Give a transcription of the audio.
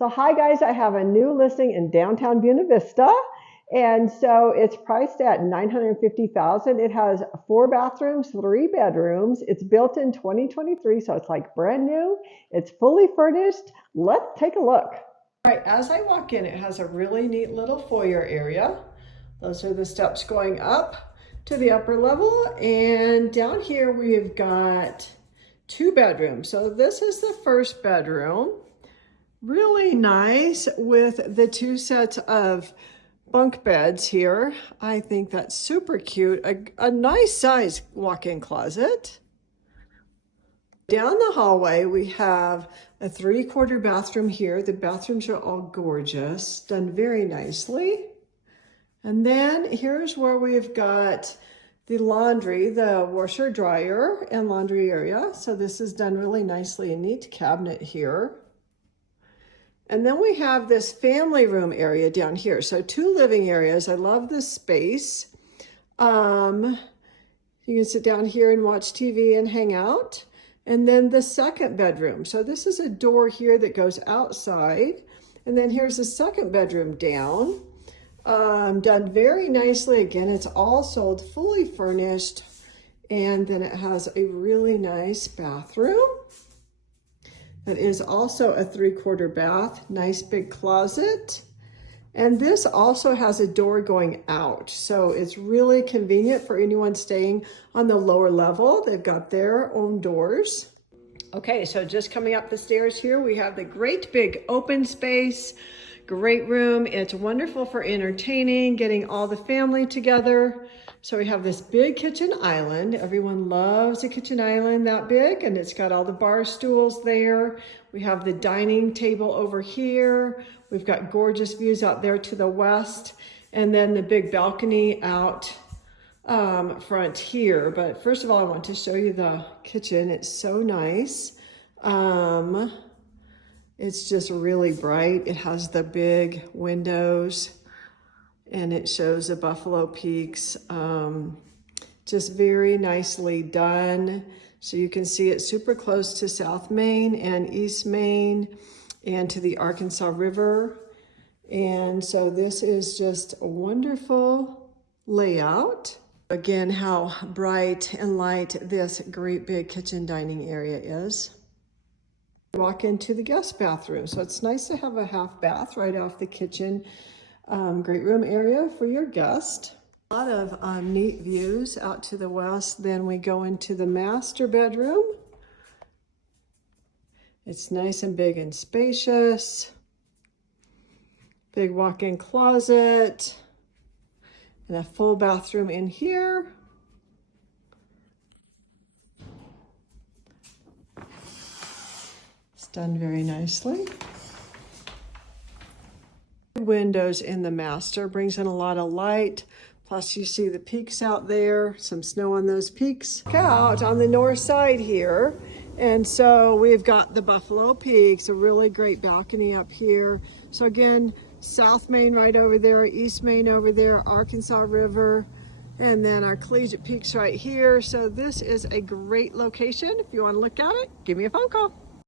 So hi guys, I have a new listing in downtown Buena Vista. And so it's priced at $950,000. It has 4 bathrooms, 3 bedrooms. It's built in 2023, so it's like brand new. It's fully furnished. Let's take a look. All right, as I walk in, it has a really neat little foyer area. Those are the steps going up to the upper level. And down here we've got 2 bedrooms. So this is the first bedroom. Really nice with the 2 sets of bunk beds here. I think that's super cute. A nice size walk-in closet. Down the hallway, we have a 3/4 bathroom here. The bathrooms are all gorgeous, done very nicely. And then here's where we've got the laundry, the washer, dryer, and laundry area. So this is done really nicely. A neat cabinet here. And then we have this family room area down here. So 2 living areas. I love this space. You can sit down here and watch TV and hang out. And then the second bedroom. So this is a door here that goes outside. And then here's the second bedroom down. Done very nicely. Again, it's all sold fully furnished. And then it has a really nice bathroom. That is also a 3/4 bath, nice big closet. And this also has a door going out. So it's really convenient for anyone staying on the lower level. They've got their own doors. Okay, so just coming up the stairs here, we have the great big open space, great room. It's wonderful for entertaining, getting all the family together. So we have this big kitchen island. Everyone loves a kitchen island that big, and it's got all the bar stools there. We have the dining table over here. We've got gorgeous views out there to the west, and then the big balcony out front here. But first of all, I want to show you the kitchen. It's so nice. It's just really bright. It has the big windows, and it shows the Buffalo Peaks. Just very nicely done. So you can see it's super close to South Main and East Main and to the Arkansas River. And so this is just a wonderful layout. Again, how bright and light this great big kitchen dining area is. Walk into the guest bathroom. So it's nice to have a half bath right off the kitchen. Great room area for your guest. A lot of neat views out to the west. Then we go into the master bedroom. It's nice and big and spacious. Big walk-in closet. And a full bathroom in here. It's done very nicely. Windows in the master brings in a lot of light. Plus you see the peaks out there, some snow on those peaks. Out on the north side here. And so we've got the Buffalo Peaks, a really great balcony up here. So again, South Main right over there, East Main over there, Arkansas River, and then our Collegiate Peaks right here. So this is a great location. If you want to look at it, give me a phone call.